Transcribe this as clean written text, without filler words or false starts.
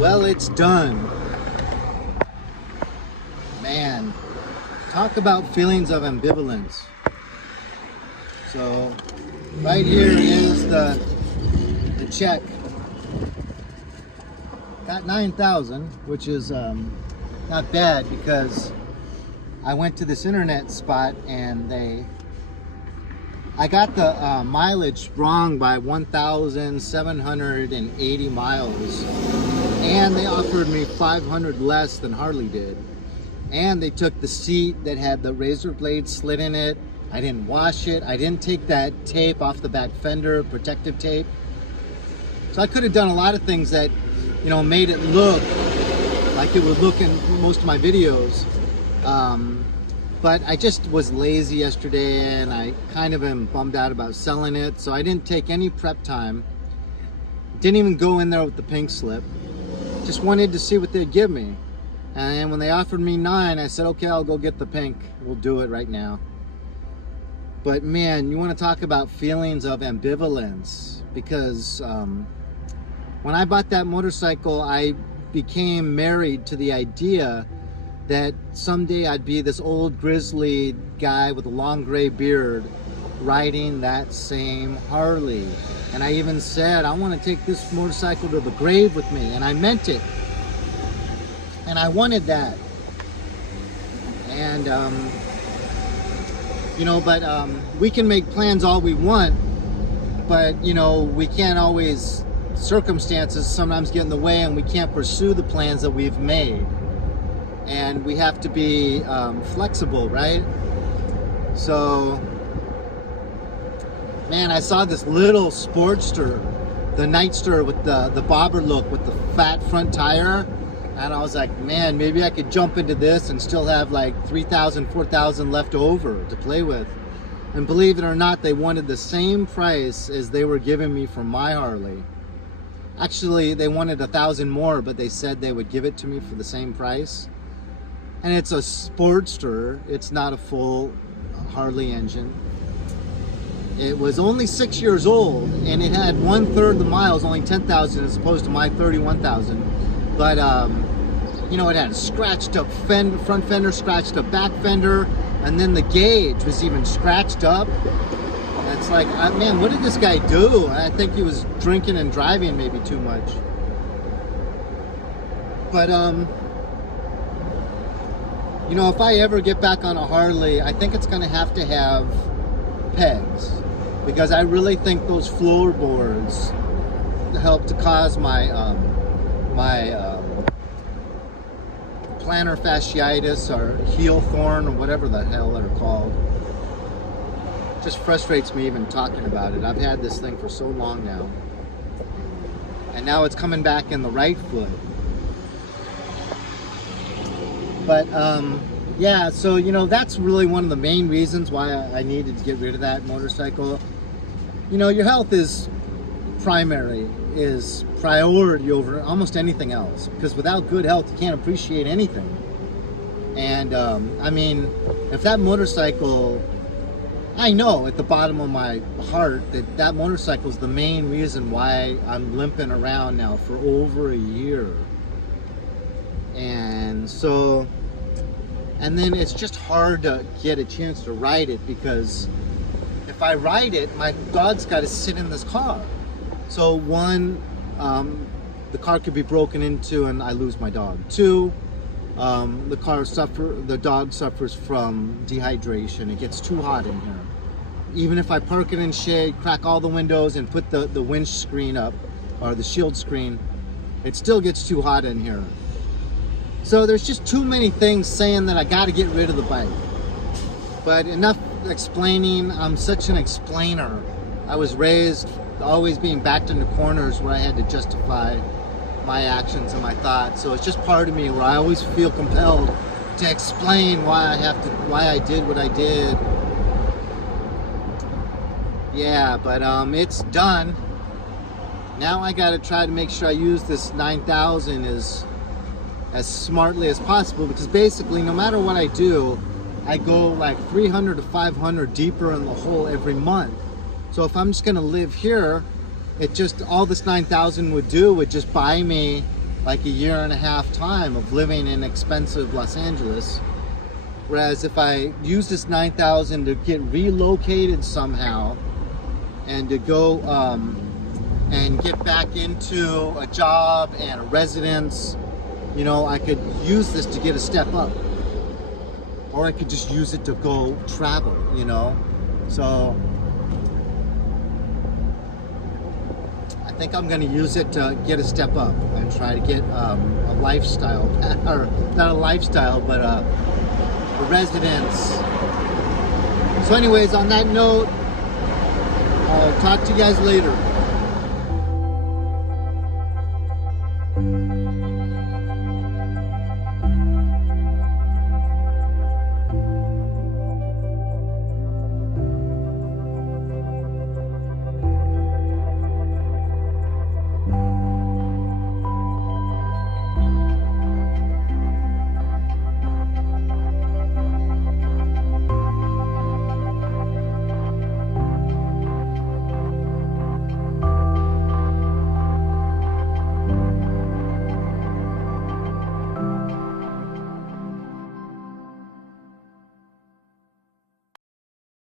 Well, it's done. Man, talk about feelings of ambivalence. So, right here is the check. Got 9,000, which is not bad because I went to this internet spot and I got the mileage wrong by 1,780 miles, and they offered me 500 less than Harley did. And they took the seat that had the razor blade slit in it. I didn't wash it. I didn't take that tape off the back fender, protective tape. So I could have done a lot of things that, made it look like it would look in most of my videos. But I just was lazy yesterday and I kind of am bummed out about selling it. So I didn't take any prep time. Didn't even go in there with the pink slip. Just wanted to see what they'd give me. And when they offered me 9, I said, okay, I'll go get the pink. We'll do it right now. But man, you want to talk about feelings of ambivalence, because when I bought that motorcycle, I became married to the idea that someday I'd be this old grizzly guy with a long gray beard riding that same Harley. And I even said, I want to take this motorcycle to the grave with me, and I meant it. And I wanted that. And we can make plans all we want, but we can't always, circumstances sometimes get in the way and we can't pursue the plans that we've made. And we have to be flexible, right? So, man, I saw this little Sportster, the Nightster with the bobber look with the fat front tire. And I was like, man, maybe I could jump into this and still have like 3,000, 4,000 left over to play with. And believe it or not, they wanted the same price as they were giving me for my Harley. Actually, they wanted 1,000 more, but they said they would give it to me for the same price. And it's a Sportster. It's not a full Harley engine. It was only 6 years old, and it had 1/3 the miles, only 10,000 as opposed to my 31,000. But it had a scratched up front fender, scratched up back fender, and then the gauge was even scratched up. And it's like, man, what did this guy do? I think he was drinking and driving maybe too much. But if I ever get back on a Harley, I think it's going to have pegs, because I really think those floorboards help to cause my plantar fasciitis or heel thorn or whatever the hell they're called. Just frustrates me even talking about it. I've had this thing for so long now, and now it's coming back in the right foot. But yeah, so that's really one of the main reasons why I needed to get rid of that motorcycle. Your health is priority over almost anything else, because without good health you can't appreciate anything. And if that motorcycle, I know at the bottom of my heart that motorcycle is the main reason why I'm limping around now for over a year. And then it's just hard to get a chance to ride it, because if I ride it, my dog's got to sit in this car. So one, the car could be broken into and I lose my dog. 2, the dog suffers from dehydration. It gets too hot in here. Even if I park it in shade, crack all the windows and put the windscreen up, or the shield screen, it still gets too hot in here. So there's just too many things saying that I got to get rid of the bike. But enough explaining. I'm such an explainer. I was raised always being backed into corners where I had to justify my actions and my thoughts. So it's just part of me where I always feel compelled to explain why I did what I did. Yeah, but it's done. Now I got to try to make sure I use this 9,000 as smartly as possible, because basically no matter what I do, I go like 300 to 500 deeper in the hole every month. So if I'm just going to live here, all this 9,000 would do would just buy me like a year and a half time of living in expensive Los Angeles. Whereas if I use this 9,000 to get relocated somehow and to go and get back into a job and a residence, you know, I could use this to get a step up. Or I could just use it to go travel, you know. So I think I'm going to use it to get a step up and try to get a lifestyle, or not a lifestyle, but a residence. So anyways, on that note, I'll talk to you guys later.